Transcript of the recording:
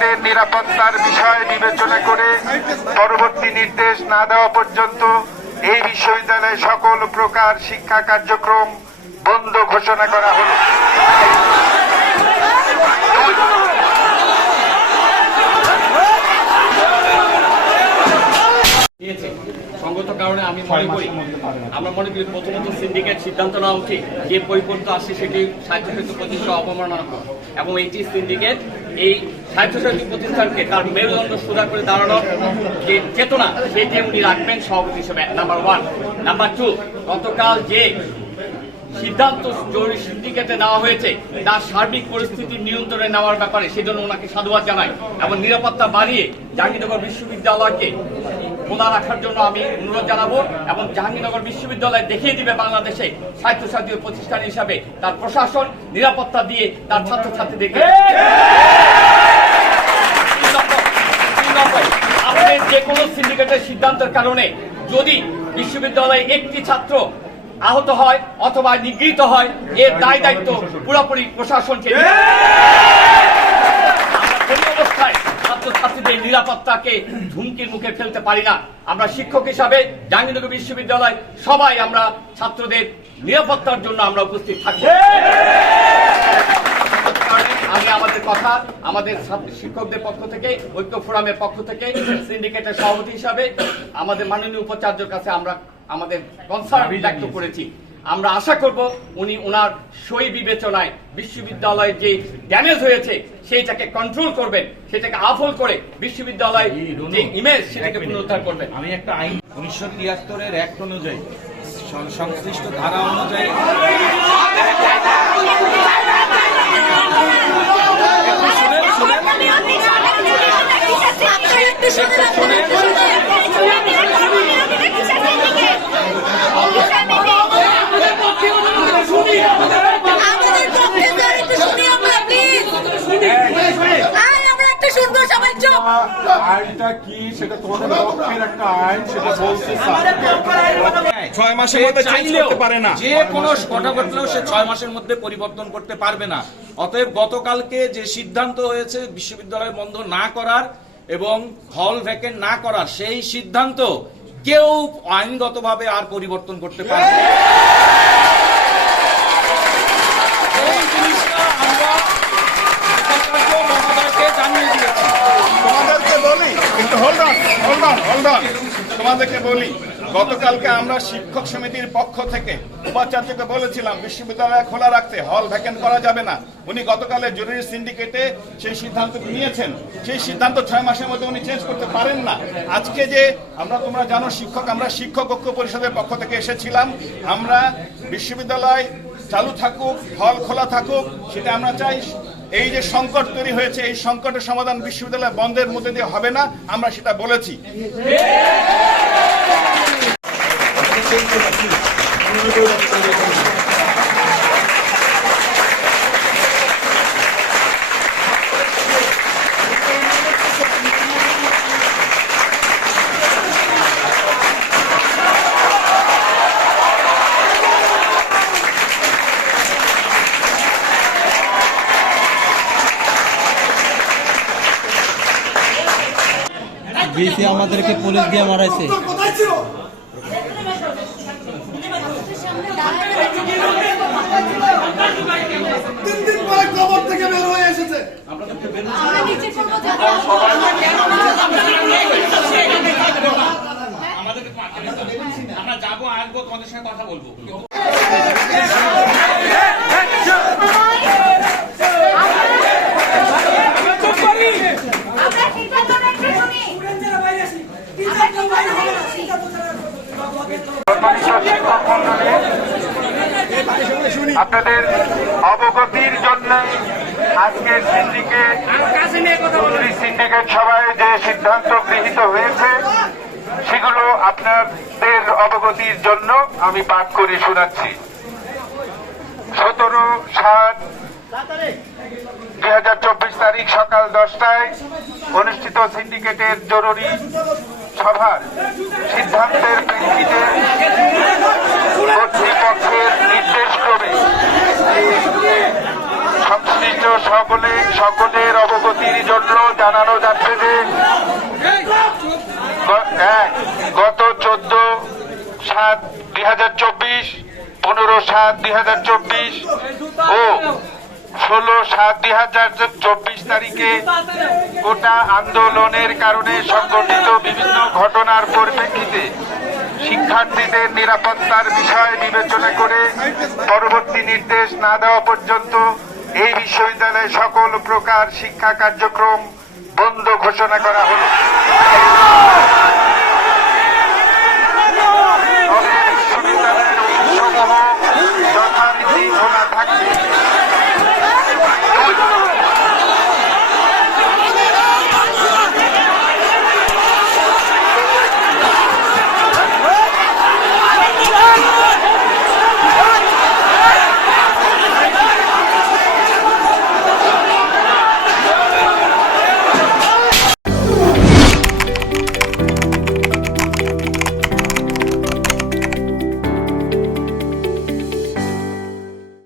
শিক্ষার্থীদের নিরাপত্তার বিষয় বিবেচনা করে পরবর্তী নির্দেশ না দেওয়া পর্যন্ত এই বিশ্ববিদ্যালয়ে সকল প্রকার শিক্ষা কার্যক্রম বন্ধ ঘোষণা করা হলো। সঙ্গত কারণে আমি মনে করি, আমরা মনে করি প্রথমত সিন্ডিকেট সিদ্ধান্ত নেওয়া উচিত, যে পরিপন্থ আসছে সেটি স্বায়ত্তশাসিত প্রতিষ্ঠা অবমাননা এবং এইটি সিন্ডিকেট এই স্বায়ত্তশাসী প্রতিষ্ঠানকে তার মেরুদণ্ড সোজা করে দাঁড়ানোর যে চেতনা, সেটি উনি রাখবেন সভাপতি হিসেবে। নাম্বার ওয়ান নাম্বার টু গতকাল যে সিদ্ধান্ত জরুরি সিন্ডিকেটে নেওয়া হয়েছে তার সার্বিক পরিস্থিতি নিয়ন্ত্রণে নেওয়ার ব্যাপারে সেজন্য ওনাকে সাধুবাদ জানাই এবং নিরাপত্তা বাড়িয়ে জাহাঙ্গীরনগর বিশ্ববিদ্যালয়কে খোলা রাখার জন্য আমি অনুরোধ জানাব এবং জাহাঙ্গীরনগর বিশ্ববিদ্যালয় দেখিয়ে দিবে বাংলাদেশে স্বায়ত্তশাসিত প্রতিষ্ঠান হিসাবে তার প্রশাসন নিরাপত্তা দিয়ে তার ছাত্রছাত্রীদেরকে আমাদের যে কোনো সিন্ডিকেটের সিদ্ধান্তের কারণে যদি বিশ্ববিদ্যালয়ে একটি ছাত্র আহত হয় অথবা নিগৃহীত হয় এর দায় দায়িত্ব পুরোপুরি প্রশাসনকে নিতে হবে। আমরা কোনো অবস্থায় ছাত্রছাত্রীদের নিরাপত্তাকে হুমকির মুখে ফেলতে পারি না। আমরা শিক্ষক হিসাবে জাহাঙ্গীরনগর বিশ্ববিদ্যালয়, সবাই আমরা ছাত্রদের নিরাপত্তার জন্য আমরা উপস্থিত কারণে আমি আমাদের কথা, আমাদের শিক্ষকদের পক্ষ থেকে, ঐক্য ফোরামের পক্ষ থেকে, সিন্ডিকেটের সভাপতি হিসাবে, আমাদের মাননীয় উপাচার্যের কাছে আমরা আমাদের কনসার্ন ব্যক্ত করেছি। আমরা আশা করব উনি ওনার সই বিবেচনায় বিশ্ববিদ্যালয়ের যে ড্যামেজ হয়েছে সেইটাকে কন্ট্রোল করবেন সেটাকে আফল করে বিশ্ববিদ্যালয় যে ইমেজ সেটাকে পুনরুদ্ধার করবেন। আমি একটা আইন উনিশশো তিয়াত্তরের অ্যাক্ট অনুযায়ী সংশ্লিষ্ট ধারা অনুযায়ী আমাদের পক্ষে স্যার একটু শুনি আমরা প্লিজ আয় আমরা একটা শুনব সবাই চুপ আইনটা কি সেটা তোমাদের পক্ষের একটা আইন সেটা বলছে ছয় মাসের মধ্যে চেঞ্জ করতে পারে না। যে কোনো ঘটনা ঘটলেও সে ছয় মাসের মধ্যে পরিবর্তন করতে পারবে না। অতএব গতকালকে যে সিদ্ধান্ত হয়েছে বিশ্ববিদ্যালয় বন্ধ না করার এবং হল ভ্যাকেন্ট না করার সেই সিদ্ধান্ত কেউ আইনগতভাবে আর পরিবর্তন করতে পারবে না। এই জিনিসটা আমরা উপাচার্য মহোদয়কে জানিয়ে দিয়েছি তোমাদেরকে বলি কিন্তু তোমাদেরকে বলি, গতকালকে আমরা শিক্ষক সমিতির পক্ষ থেকে উপাচার্যকে বলেছিলাম, বিশ্ববিদ্যালয় খোলা রাখতে হল ভ্যাকেন্ট করা যাবে না। উনি গতকালে জরুরি সিন্ডিকেটে সেই সিদ্ধান্ত নিয়েছেন। সেই সিদ্ধান্ত ছয় মাসের মধ্যে উনি চেঞ্জ করতে পারেন না। আজকে যে আমরা, তোমরা জানো, শিক্ষক, আমরা শিক্ষক ঐক্য পরিষদের পক্ষ থেকে এসেছিলাম। আমরা বিশ্ববিদ্যালয় চালু থাকুক, হল খোলা থাকুক, সেটা আমরা চাই। এই যে সংকট তৈরি হয়েছে, এই সংকটের সমাধান বিশ্ববিদ্যালয় বন্ধের মধ্যে দিয়ে হবে না, আমরা সেটা বলেছি। বিসি আমাদেরকে পুলিশ দিয়ে মারাইছে। তিন দিন পরে কবর থেকে বের হয়ে এসেছে আমরা নিচে পড়ব যাতে আমরা যাব আসব তোমাদের সঙ্গে কথা বলব আমরা সিদ্ধান্ত একটা শুনি সম্মানিত শিক্ষক মন্ডলী আপনাদের অবগতির জন্য আজকের সিন্ডিকেট সভায় যে সিদ্ধান্ত গৃহীত হয়েছে, সেগুলো আপনাদের অবগতির জন্য আমি পাঠ করে শোনাচ্ছি। সতেরো সাত দুই তারিখ সকাল দশটায় অনুষ্ঠিত সিন্ডিকেটের জরুরি সভার সিদ্ধান্তের প্রেক্ষিতে কর্তৃপক্ষের নির্দেশ ক্রমে সংশ্লিষ্ট সকলে সকলের অবগতির জন্য জানানো যাচ্ছে যে এক, গত চোদ্দ সাত দুই হাজার চব্বিশ পনেরো সাত দুই হাজার চব্বিশ ও ষোলো সাত দুই হাজার চব্বিশ তারিখে গোটা আন্দোলনের কারণে সংঘটিত বিভিন্ন ঘটনার পরিপ্রেক্ষিতে শিক্ষার্থীদের নিরাপত্তার বিষয় বিবেচনা করে পরবর্তী নির্দেশ না দেওয়া পর্যন্ত বিশ্ববিদ্যালয়ে সকল প্রকার শিক্ষা কার্যক্রম বন্ধ ঘোষণা করা হলো।